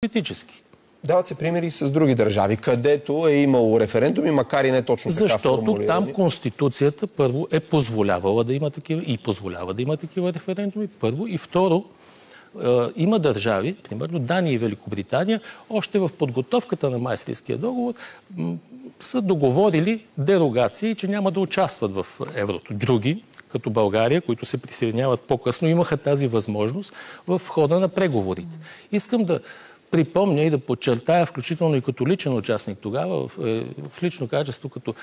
политически. Дават се примери с други държави, където е имало референдуми, макар и не точно така формулирани. Защото там Конституцията първо е позволявала да има такива и позволява да има такива референдуми. Първо и второ, има държави, примерно Дания и Великобритания, още в подготовката на Майстрихтския договор са договорили дерогации, че няма да участват в еврото. Други, като България, които се присъединяват по-късно, имаха тази възможност в хода на преговорите. Искам да припомня и да подчертая, включително и като личен участник тогава, в лично качество, като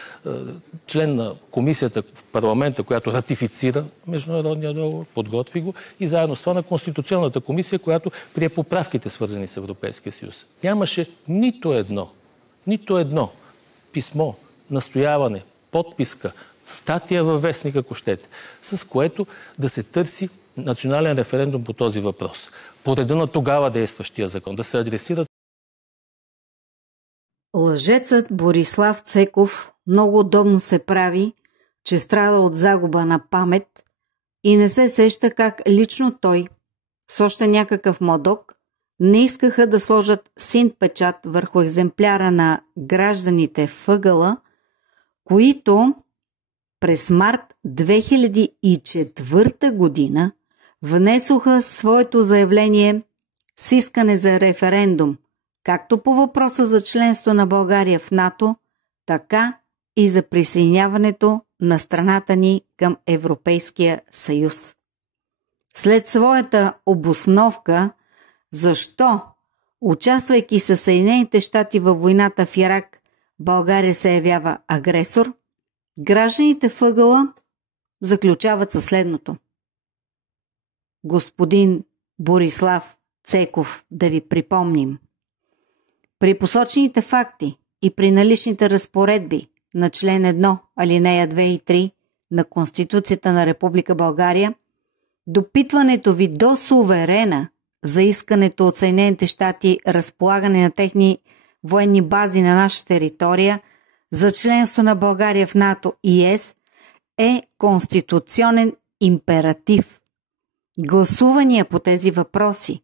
член на комисията в парламента, която ратифицира международния договор, подготви го, и заедно с това на Конституционната комисия, която прие поправките, свързани с Европейския съюз. Нямаше нито едно писмо, настояване, подписка, статия във вестник, ако щете, с което да се търси национален референдум по този въпрос. По реда на тогава действащия закон. Да се адресират. Лъжецът Борислав Цеков много удобно се прави, че страда от загуба на памет и не се сеща как лично той, с още някакъв младок, не искаха да сложат син печат върху екземпляра на Гражданите въгъла, които през март 2004 година внесоха своето заявление с искане за референдум, както по въпроса за членство на България в НАТО, така и за присъединяването на страната ни към Европейския съюз. След своята обосновка, защо, участвайки със Съединените щати във войната в Ирак, България се явява агресор, Гражданите въгъла заключават със следното. Господин Борислав Цеков, да ви припомним. При посочените факти и при наличните разпоредби на член 1, алинея 2 и 3 на Конституцията на Република България, допитването ви до суверена за искането от Съединените щати разполагане на техни военни бази на наша територия за членство на България в НАТО и ЕС е конституционен императив. Гласувания по тези въпроси,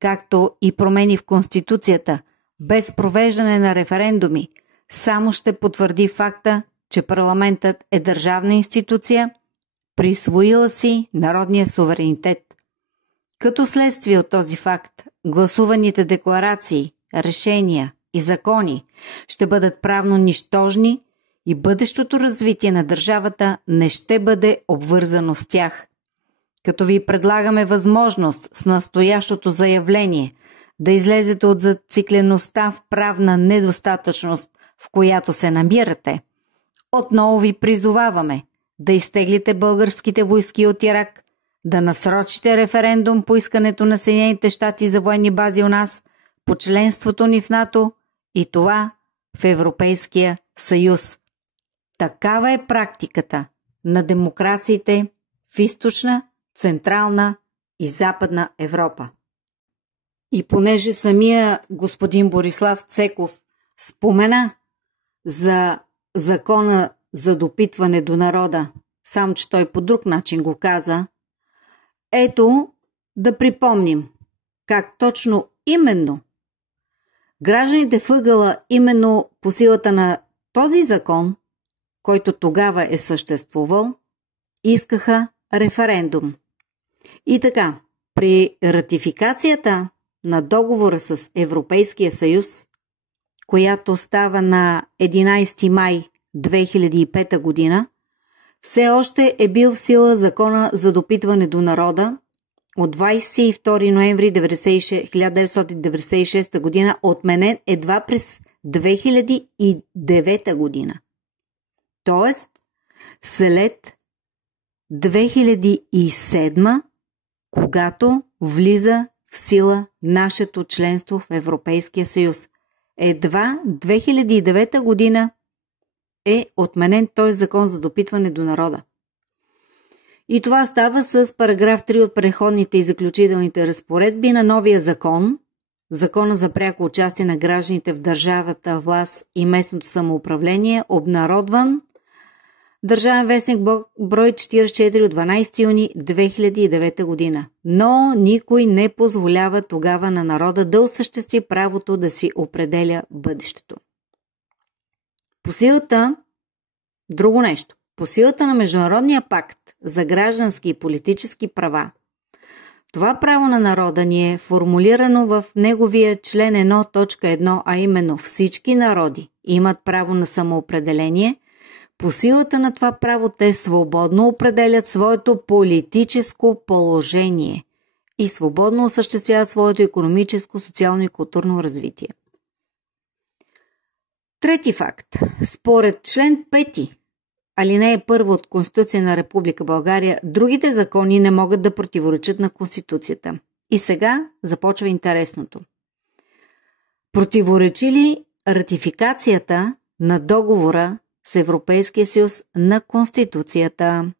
както и промени в Конституцията, без провеждане на референдуми, само ще потвърди факта, че парламентът е държавна институция, присвоила си народния суверенитет. Като следствие от този факт, гласуваните декларации, решения и закони ще бъдат правно нищожни и бъдещото развитие на държавата не ще бъде обвързано с тях. Като ви предлагаме възможност с настоящото заявление да излезете от зациклеността в правна недостатъчност, в която се намирате, отново ви призоваваме да изтеглите българските войски от Ирак, да насрочите референдум по искането на Съединените щати за военни бази у нас, по членството ни в НАТО и това в Европейския съюз. Такава е практиката на демокрациите в източна, централна и западна Европа. И понеже самия господин Борислав Цеков спомена за закона за допитване до народа, само че той по друг начин го каза, ето да припомним как точно именно Гражданите въгъла именно по силата на този закон, който тогава е съществувал, искаха референдум. И така, при ратификацията на договора с Европейския съюз, която става на 11 май 2005 година, все още е бил в сила закона за допитване до народа от 22 ноември 1996 година, отменен едва през 2009 година. Тоест, след 2007, когато влиза в сила нашето членство в Европейския съюз. Едва 2009 година е отменен този закон за допитване до народа. И това става с параграф 3 от преходните и заключителните разпоредби на новия закон, Закона за пряко участие на гражданите в държавата, власт и местното самоуправление, обнародван Държавен вестник брой 44 от 12 юни 2009 година. Но никой не позволява тогава на народа да осъществи правото да си определя бъдещето. По силата на Международния пакт за граждански и политически права, това право на народа ни е формулирано в неговия член 1.1, а именно всички народи имат право на самоопределение. По силата на това право те свободно определят своето политическо положение и свободно осъществяват своето икономическо, социално и културно развитие. Трети факт. Според член 5, алинея 1 от Конституция на Република България, другите закони не могат да противоречат на Конституцията. И сега започва интересното. Противоречи ли ратификацията на договора с Европейския съюз на Конституцията?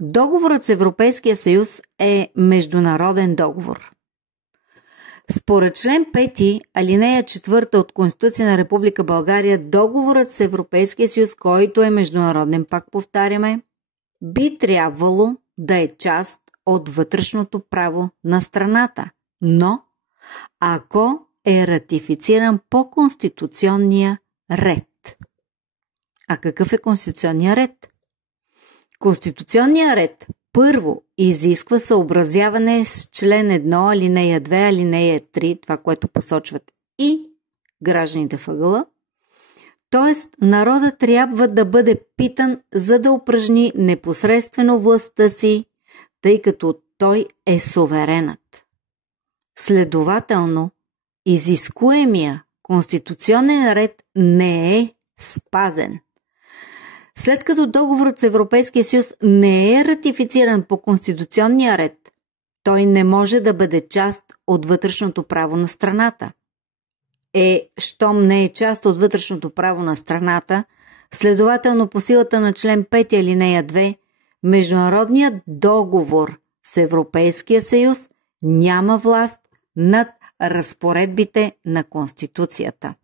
Договорът с Европейския съюз е международен договор. Според член 5, алинея 4 от Конституция на Република България, договорът с Европейския съюз, който е международен, пак повтаряме, би трябвало да е част от вътрешното право на страната, но ако е ратифициран по конституционния ред. А какъв е конституционния ред? Конституционният ред първо изисква съобразяване с член 1, алинея 2, алинея 3, това, което посочват и гражданите в ъгъла. Тоест, народът трябва да бъде питан, за да упражни непосредствено властта си, тъй като той е суверенът. Следователно, изискуемия конституционен ред не е спазен. След като договорът с Европейския съюз не е ратифициран по конституционния ред, той не може да бъде част от вътрешното право на страната. Щом не е част от вътрешното право на страната, следователно по силата на член 5 алинея 2, международният договор с Европейския съюз няма власт над разпоредбите на Конституцията.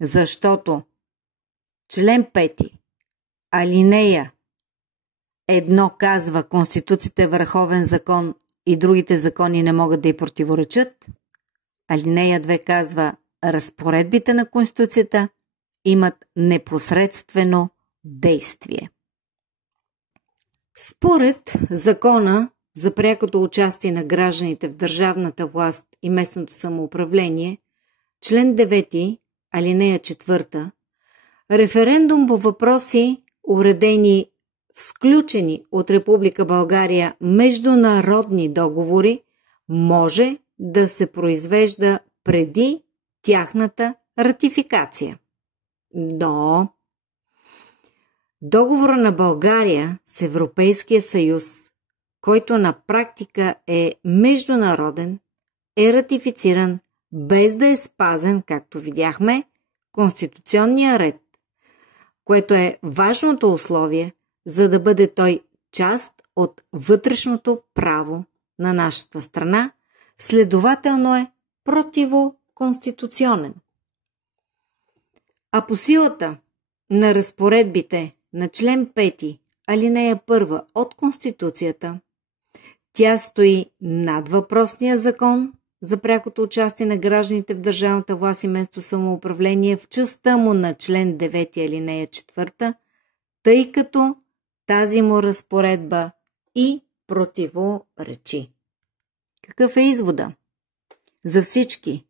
Защото член 5 алинея 1 казва: Конституцията е върховен закон и другите закони не могат да й противоречат. Алинея 2 казва: разпоредбите на Конституцията имат непосредствено действие. Според Закона за прякото участие на гражданите в държавната власт и местното самоуправление, член 9, алинея 4, референдум по въпроси, уредени в сключени от Република България международни договори, може да се произвежда преди тяхната ратификация. Но договора на България с Европейския съюз, който на практика е международен, е ратифициран без да е спазен, както видяхме, конституционния ред, което е важното условие, за да бъде той част от вътрешното право на нашата страна, следователно е противоконституционен. А по силата на разпоредбите на член 5, алинея 1 от Конституцията, тя стои над въпросния закон за прякото участие на гражданите в държавната власт и местното самоуправление в частта му на член 9, алинея 4, тъй като тази му разпоредба и противоречи. Какъв е извода? За всички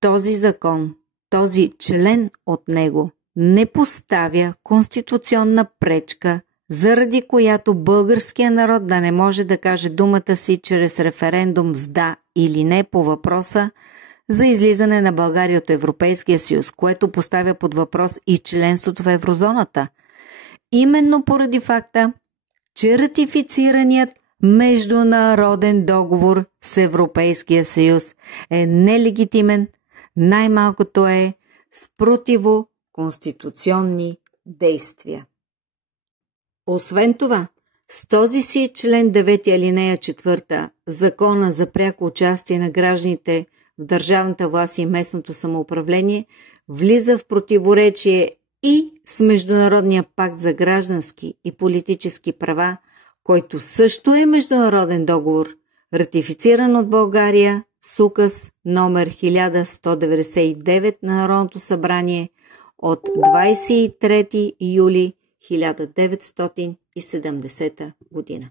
този закон, този член от него не поставя конституционна пречка, заради която българският народ да не може да каже думата си чрез референдум с да или не по въпроса за излизане на България от Европейския съюз, което поставя под въпрос и членството в еврозоната. Именно поради факта, че ратифицираният международен договор с Европейския съюз е нелегитимен, най-малкото е с противоконституционни действия. Освен това, с този си член 9 алинея 4 Закона за пряко участие на гражданите в държавната власт и местното самоуправление влиза в противоречие и с Международния пакт за граждански и политически права, който също е международен договор, ратифициран от България с указ номер 1199 на Народното събрание от 23 юли 1970 година.